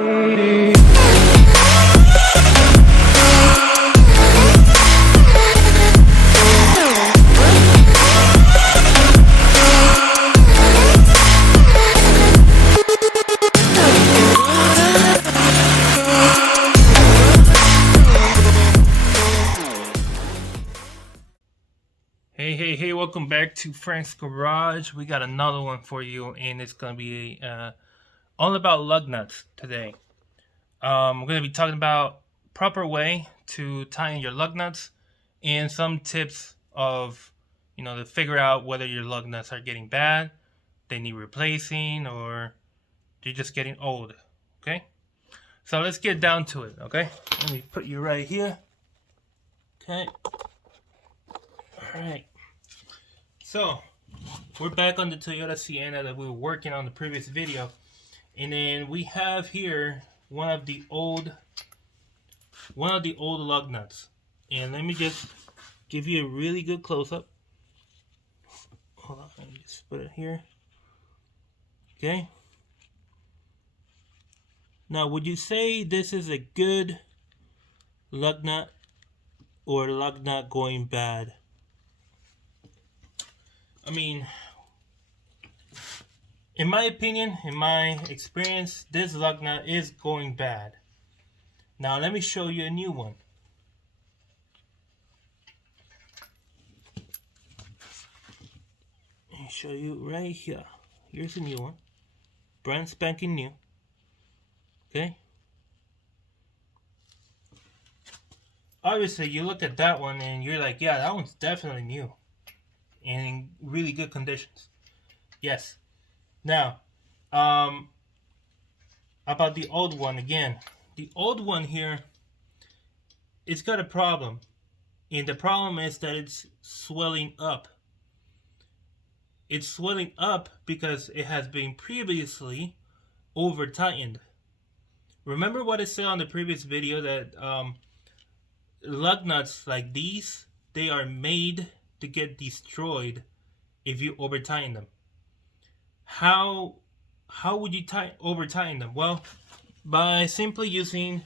Hey, welcome back to Frank's Garage. We got another one for you, and it's going to be all about lug nuts today. We're going to be talking about proper way to tighten your lug nuts and some tips of, to figure out whether your lug nuts are getting bad, they need replacing, or they're just getting old, okay? So let's get down to it, okay? Let me put you right here. Okay. All right. So, we're back on the Toyota Sienna that we were working on the previous video. And then we have here one of the old lug nuts. And let me just give you a really good close-up. Hold on, let me just put it here. Okay. Now, would you say this is a good lug nut or lug nut going bad? I mean, in my opinion, in my experience, this lug nut is going bad. Now, let me show you a new one. Let me show you right here. Here's a new one. Brand spanking new. Okay. Obviously, you look at that one and you're like, yeah, that one's definitely new and in really good conditions. Yes. Now, about the old one again. The old one here, it's got a problem. And the problem is that it's swelling up. It's swelling up because it has been previously over tightened. Remember what I said on the previous video that lug nuts like these, they are made to get destroyed if you over tighten them. How would you over tighten them? Well, by simply using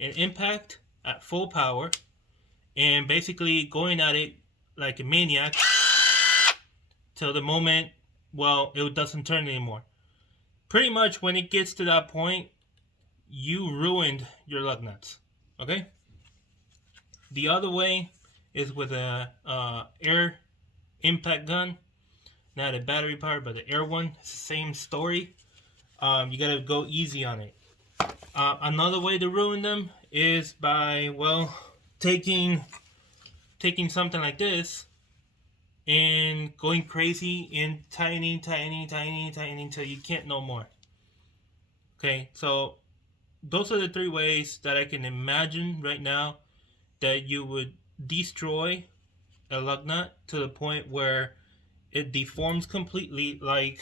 an impact at full power and basically going at it like a maniac till the moment, well, it doesn't turn anymore. Pretty much when it gets to that point, you ruined your lug nuts. Okay? The other way is with a air impact gun. Not a battery powered, but the air one. It's the same story. You gotta go easy on it. Another way to ruin them is by, well, taking something like this and going crazy and tightening till you can't no more. Okay, so those are the three ways that I can imagine right now that you would destroy a lug nut to the point where it deforms completely, like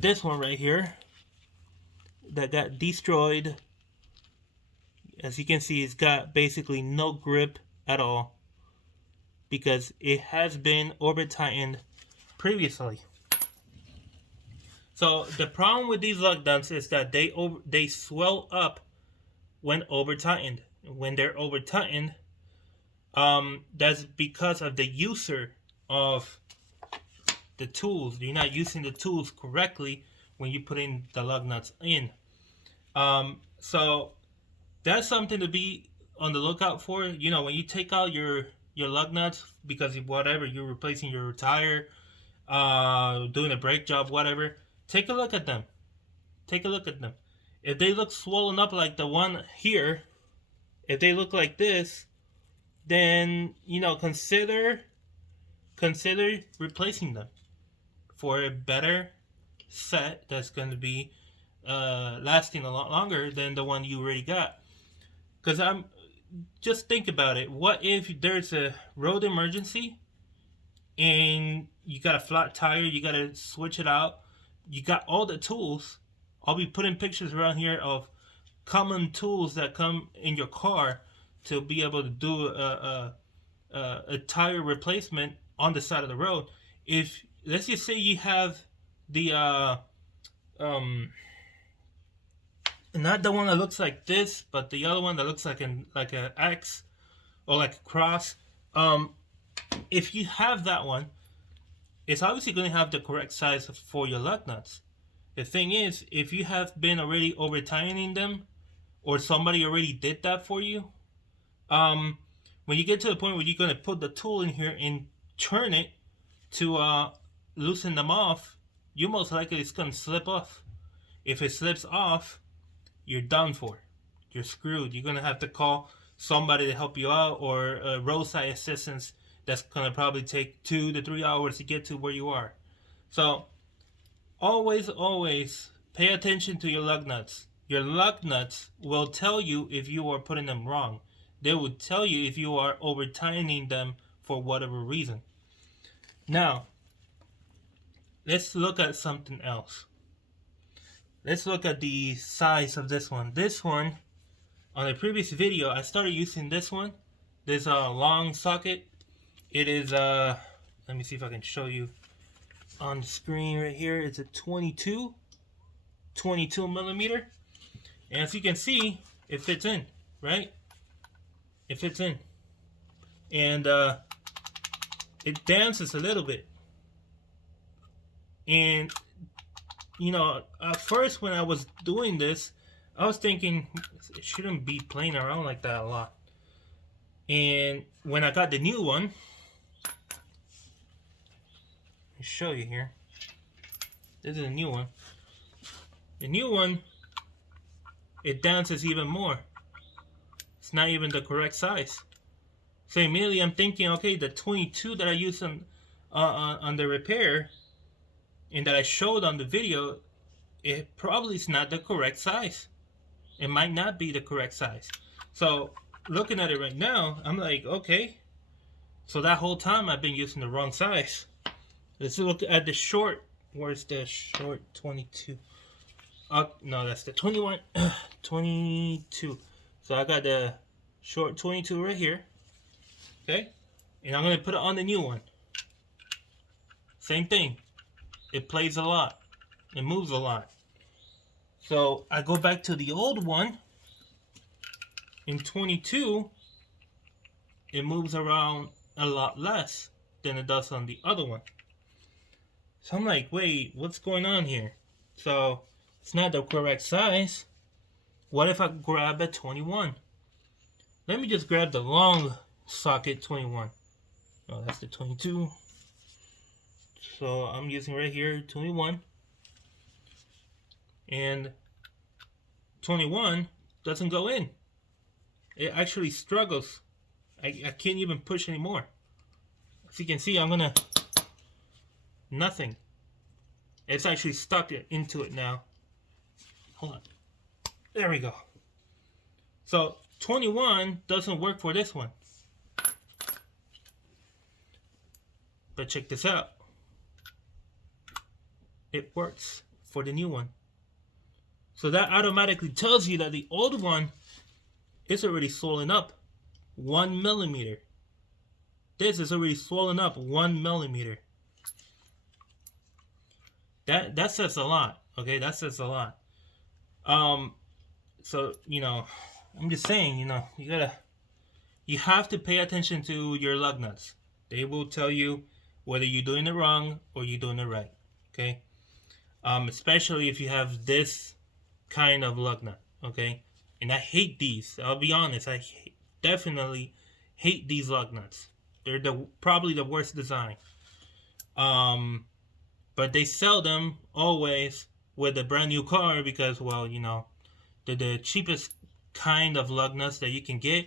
this one right here that got destroyed. As you can see, it's got basically no grip at all because it has been over tightened previously. So the problem with these lug nuts is that they swell up when over tightened. When they're over tightened, that's because of the user of the tools. You're not using the tools correctly when you put in the lug nuts in. So that's something to be on the lookout for. You know, when you take out your lug nuts because of whatever, you're replacing your tire, doing a brake job, whatever, take a look at them. Take a look at them. If they look swollen up like the one here, if they look like this, then, you know, consider replacing them for a better set that's going to be lasting a lot longer than the one you already got. Because just think about it. What if there's a road emergency and you got a flat tire, you got to switch it out, you got all the tools. I'll be putting pictures around here of common tools that come in your car to be able to do a tire replacement on the side of the road. If let's just say you have the not the one that looks like this, but the other one that looks like an X or like a cross. If you have that one, it's obviously going to have the correct size for your lug nuts. The thing is, if you have been already over tightening them, or somebody already did that for you, when you get to the point where you're going to put the tool in here and turn it to loosen them off, you most likely it's going to slip off. If it slips off, you're done for. You're screwed. You're going to have to call somebody to help you out, or roadside assistance that's going to probably take 2 to 3 hours to get to where you are. So always pay attention to your lug nuts. Your lug nuts will tell you if you are putting them wrong. They will tell you if you are over tightening them for whatever reason. Now, let's look at something else. Let's look at the size of this one. This one, on the previous video, I started using this one. This long socket. It is, let me see if I can show you on the screen right here. It's a 22 millimeter. And as you can see, it fits in, right? It fits in. And it dances a little bit. And, you know, at first when I was doing this, I was thinking it shouldn't be playing around like that a lot. And when I got the new one, let me show you here. This is a new one. The new one, it dances even more. It's not even the correct size. So immediately I'm thinking, okay, the 22 that I used on the repair and that I showed on the video, it probably is not the correct size. It might not be the correct size. So looking at it right now, I'm like, okay, so that whole time I've been using the wrong size. Let's look at the short. Where's the short 22? No, that's the 21. 22. So I got the short 22 right here. Okay? And I'm going to put it on the new one. Same thing. It plays a lot. It moves a lot. So I go back to the old one. In 22, it moves around a lot less than it does on the other one. So I'm like, wait, what's going on here? So it's not the correct size. What if I grab a 21? Let me just grab the long socket 21. Oh, that's the 22. So I'm using right here 21. And 21 doesn't go in. It actually struggles. I can't even push anymore. As you can see, I'm gonna... Nothing. It's actually stuck into it now. Hold on. There we go. So 21 doesn't work for this one. But check this out. It works for the new one. So that automatically tells you that the old one is already swollen up 1 millimeter. This is already swollen up 1 millimeter. That says a lot. Okay, that says a lot. So, you know, I'm just saying, you know, you have to pay attention to your lug nuts. They will tell you whether you're doing it wrong or you're doing it right. Okay? Especially if you have this kind of lug nut. Okay? And I hate these. I'll be honest. I definitely hate these lug nuts. They're probably the worst design. But they sell them always with a brand new car because, well, you know, they're the cheapest kind of lug nuts that you can get,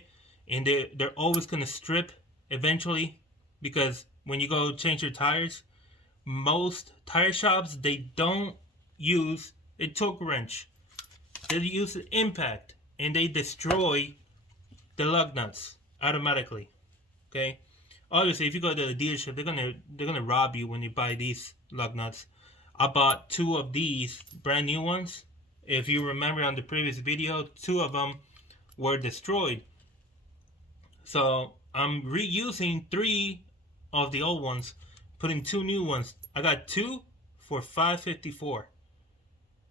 and they're always going to strip eventually, because when you go change your tires, most tire shops, they don't use a torque wrench. They use an impact, and they destroy the lug nuts automatically. Okay? Obviously, if you go to the dealership, they're gonna rob you when you buy these lug nuts. I bought 2 of these brand new ones. If you remember on the previous video, 2 of them were destroyed. So I'm reusing 3 of the old ones, putting 2 new ones. I got 2 for $5.54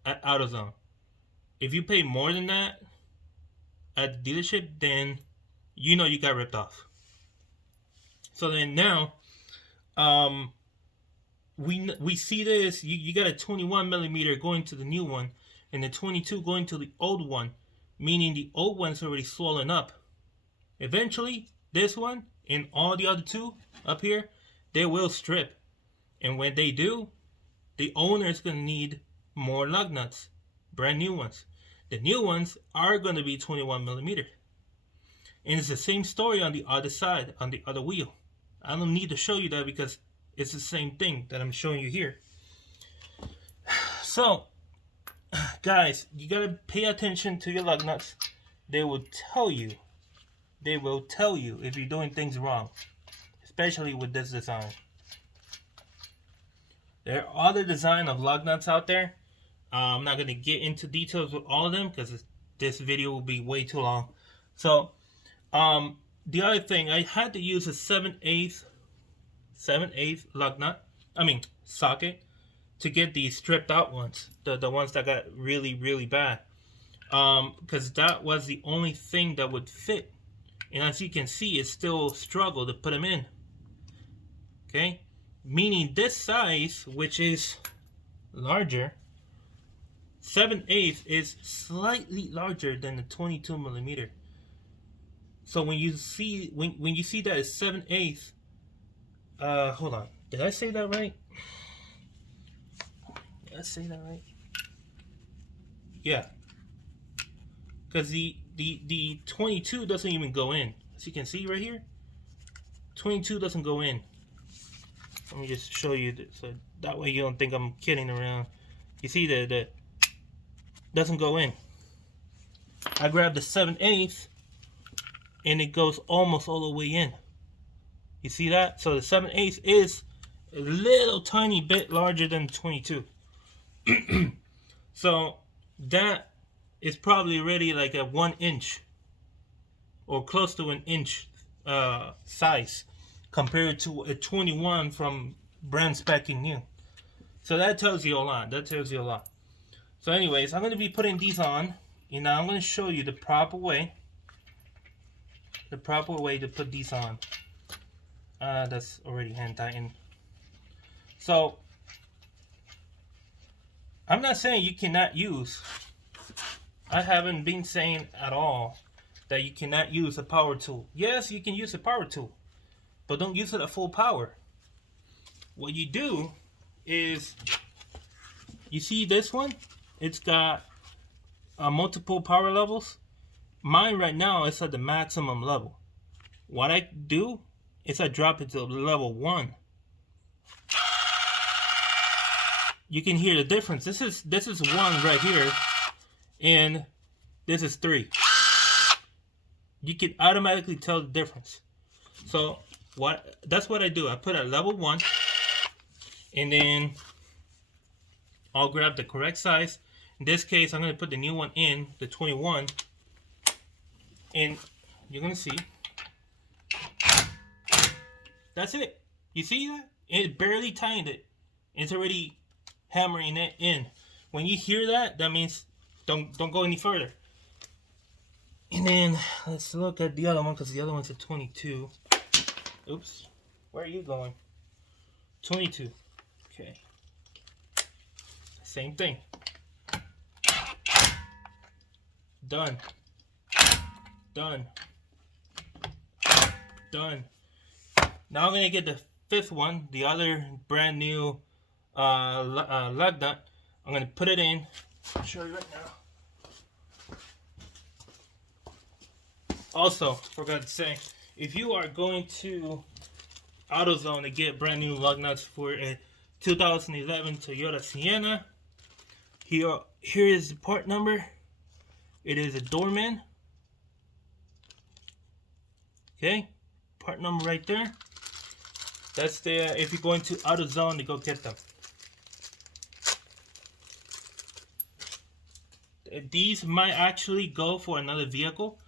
at AutoZone. If you pay more than that at the dealership, then you know you got ripped off. So then now, we see this. You got a 21 millimeter going to the new one, and the 22 going to the old one, meaning the old one's already swollen up. Eventually, this one and all the other two up here, they will strip. And when they do, the owner is going to need more lug nuts, brand new ones. The new ones are going to be 21 millimeter. And it's the same story on the other side, on the other wheel. I don't need to show you that because it's the same thing that I'm showing you here. So, guys, you got to pay attention to your lug nuts. They will tell you. They will tell you if you're doing things wrong, especially with this design. There are other design of lug nuts out there. I'm not going to get into details with all of them because this video will be way too long. So, the other thing, I had to use a 7/8 lug nut, socket, to get these stripped out ones, the ones that got really, really bad. Because that was the only thing that would fit. And as you can see, it still struggled to put them in. Okay? Meaning this size, which is larger, 7/8 is slightly larger than the 22 millimeter. So when you see that it's 7/8, hold on, did I say that right? Did I say that right? Yeah, because the 22 doesn't even go in. As you can see right here, 22 doesn't go in. Let me just show you this, so that way you don't think I'm kidding around. You see that doesn't go in. I grabbed the 7/8 and it goes almost all the way in. You see that? So the 7/8 is a little tiny bit larger than the 22. So that is probably already like a 1 inch or close to an inch size compared to a 21 from brand spanking new. So that tells you a lot. That tells you a lot. So anyways, I'm going to be putting these on, and now I'm going to show you the proper way to put these on. That's already hand tightened. So I'm not saying you cannot use, I haven't been saying at all that you cannot use a power tool. Yes, you can use a power tool, but don't use it at full power. What you do is, you see this one? It's got multiple power levels. Mine right now is at the maximum level. What I do is I drop it to level 1. You can hear the difference. This is 1 right here, and this is 3. You can automatically tell the difference. So that's what I do. I put at level 1, and then I'll grab the correct size. In this case, I'm going to put the new one in, the 21, and you're going to see. That's it. You see that? It barely tightened it. It's already hammering it in. When you hear that, that means don't go any further. And then let's look at the other one, because the other one's a 22. Oops. Where are you going? 22. Okay. Same thing. Done. Done. Done. Now I'm going to get the 5th one, the other brand new lug nut. I'm going to put it in. I'll show you right now. Also, forgot to say, if you are going to AutoZone to get brand new lug nuts for a 2011 Toyota Sienna, here is the part number. It is a Doorman. Okay, part number right there. That's the, if you're going to AutoZone to go get them. These might actually go for another vehicle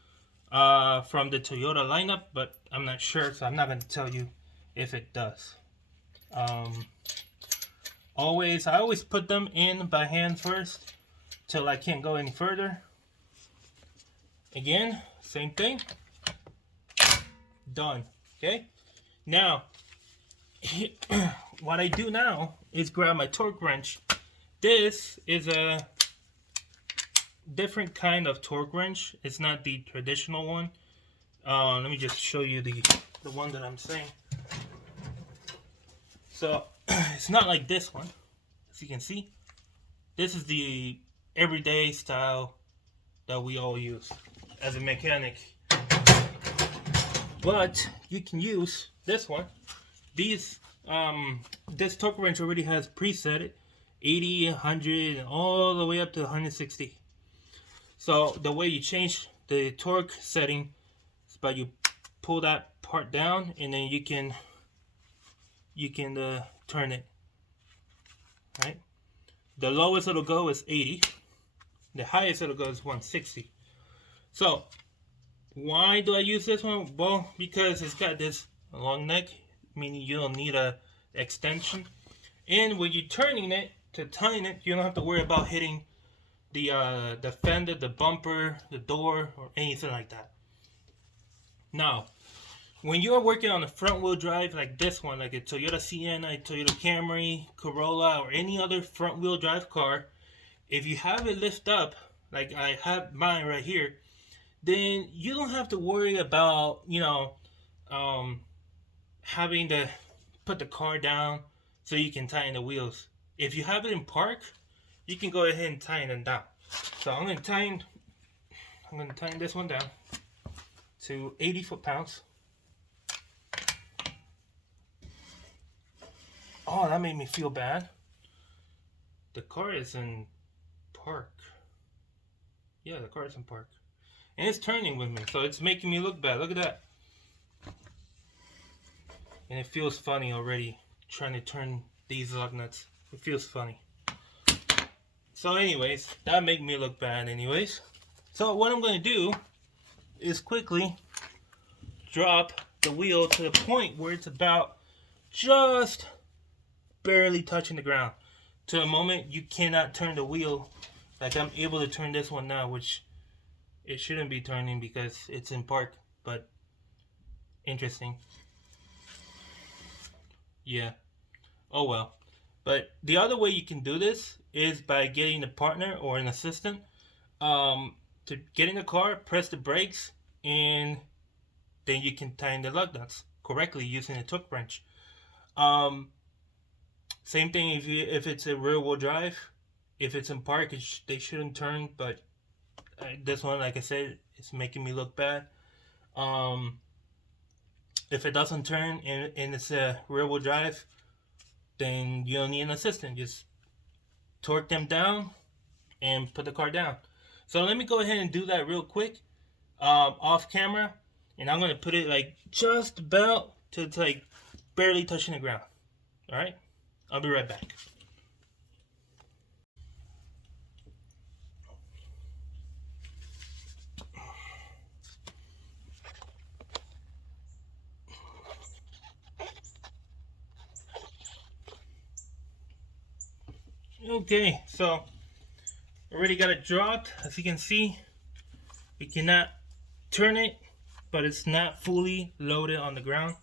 from the Toyota lineup, but I'm not sure, so I'm not going to tell you if it does. I always put them in by hand first till I can't go any further. Again, same thing. Done. Okay. Now, what I do now is grab my torque wrench. This is a different kind of torque wrench. It's not the traditional one. Let me just show you the one that I'm saying. So it's not like this one, as you can see. This is the everyday style that we all use as a mechanic. But you can use this one. This torque wrench already has preset it 80, 100, and all the way up to 160. So the way you change the torque setting is by you pull that part down, and then you can turn it. Right? The lowest it'll go is 80. The highest it'll go is 160. So why do I use this one? Well, because it's got this long neck, meaning you don't need a extension. And when you're turning it to tighten it, you don't have to worry about hitting the fender, the bumper, the door, or anything like that. Now, when you're working on a front wheel drive like this one, like a Toyota Sienna, a Toyota Camry, Corolla, or any other front wheel drive car, if you have it lift up, like I have mine right here, then you don't have to worry about, having to put the car down so you can tighten the wheels. If you have it in park, you can go ahead and tighten them down. So I'm gonna tighten this one down to 80 foot-pounds. Oh, that made me feel bad. The car is in park. Yeah, the car is in park. And it's turning with me, so it's making me look bad. Look at that. And it feels funny already, trying to turn these lug nuts. It feels funny. So anyways, that made me look bad anyways. So what I'm going to do is quickly drop the wheel to the point where it's about just barely touching the ground. To the moment you cannot turn the wheel, like I'm able to turn this one now, which it shouldn't be turning because it's in park, but interesting. Yeah. Oh well. But the other way you can do this is by getting a partner or an assistant to get in the car, press the brakes, and then you can tighten the lug nuts correctly using a torque wrench. Same thing if it's a rear wheel drive. If it's in park, they shouldn't turn, but this one, like I said, it's making me look bad. If it doesn't turn and it's a rear wheel drive, then you don't need an assistant. Just torque them down and put the car down. So let me go ahead and do that real quick off camera, and I'm going to put it like just about to like barely touching the ground. Alright, I'll be right back. Okay, so already got it dropped. As you can see, we cannot turn it, but it's not fully loaded on the ground.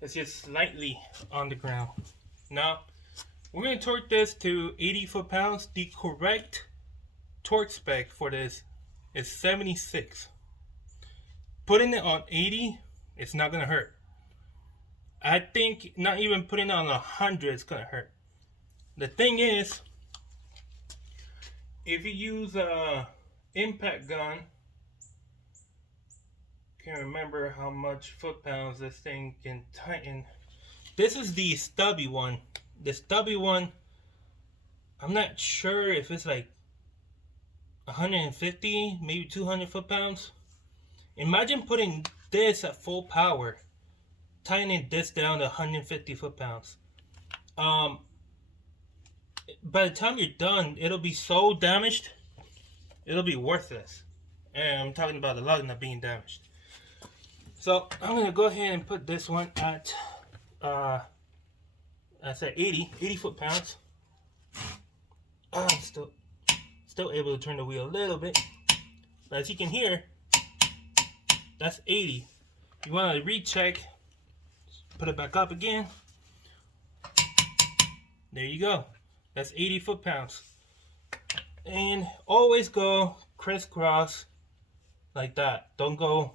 It's just slightly on the ground. Now, we're going to torque this to 80 foot-pounds. The correct torque spec for this is 76. Putting it on 80, it's not going to hurt. I think not even putting it on 100 is going to hurt. The thing is, if you use a impact gun, can't remember how much foot-pounds this thing can tighten. This is the stubby one. The stubby one, I'm not sure if it's like 150, maybe 200 foot-pounds. Imagine putting this at full power, tightening this down to 150 foot-pounds. By the time you're done, it'll be so damaged, it'll be worthless. And I'm talking about the lug nut being damaged. So I'm gonna go ahead and put this one at I said 80 foot-pounds. Still Still able to turn the wheel a little bit. But as you can hear, that's 80. You want to recheck, put it back up again. There you go. That's 80 foot-pounds. And always go crisscross like that. Don't go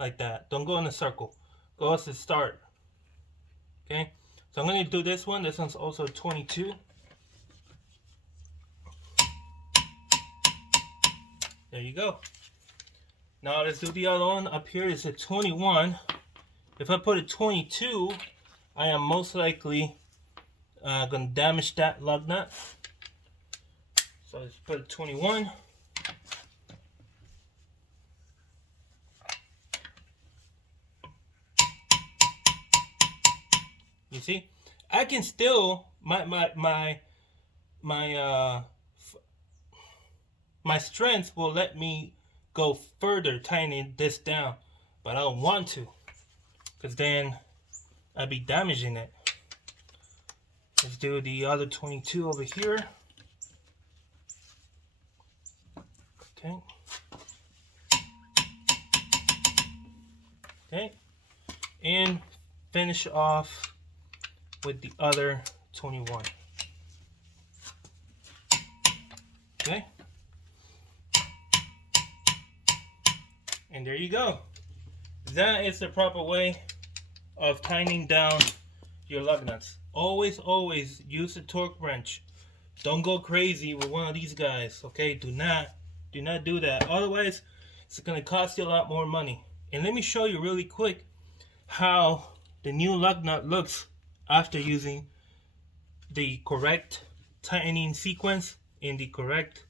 like that. Don't go in a circle. Go as the start. Okay? So I'm going to do this one. This one's also 22. There you go. Now let's do the other one. Up here is a 21. If I put a 22, I am most likely going to damage that lug nut. So let's put a 21. You see, I can still my strength will let me go further tightening this down, but I don't want to, because then I'd be damaging it. Let's do the other 22 over here. Okay. Okay. And finish off with the other 21. Okay. And there you go. That is the proper way of tightening down your lug nuts. Always, always use a torque wrench. Don't go crazy with one of these guys, okay? Do not do that. Otherwise, it's going to cost you a lot more money. And let me show you really quick how the new lug nut looks after using the correct tightening sequence in the correct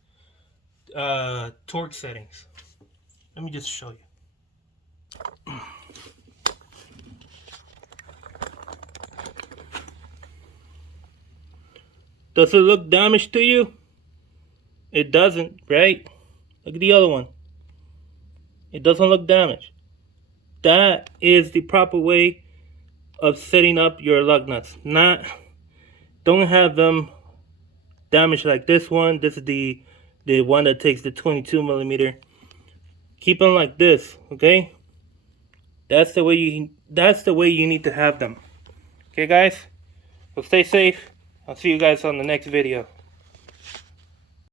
torque settings. Let me just show you. Does it look damaged to you? It doesn't, right? Look at the other one. It doesn't look damaged. That is the proper way of setting up your lug nuts. Don't have them damaged like this one. This is the one that takes the 22 millimeter. Keep them like this, okay? That's the way you need to have them. Okay, guys? Well, stay safe. I'll see you guys on the next video.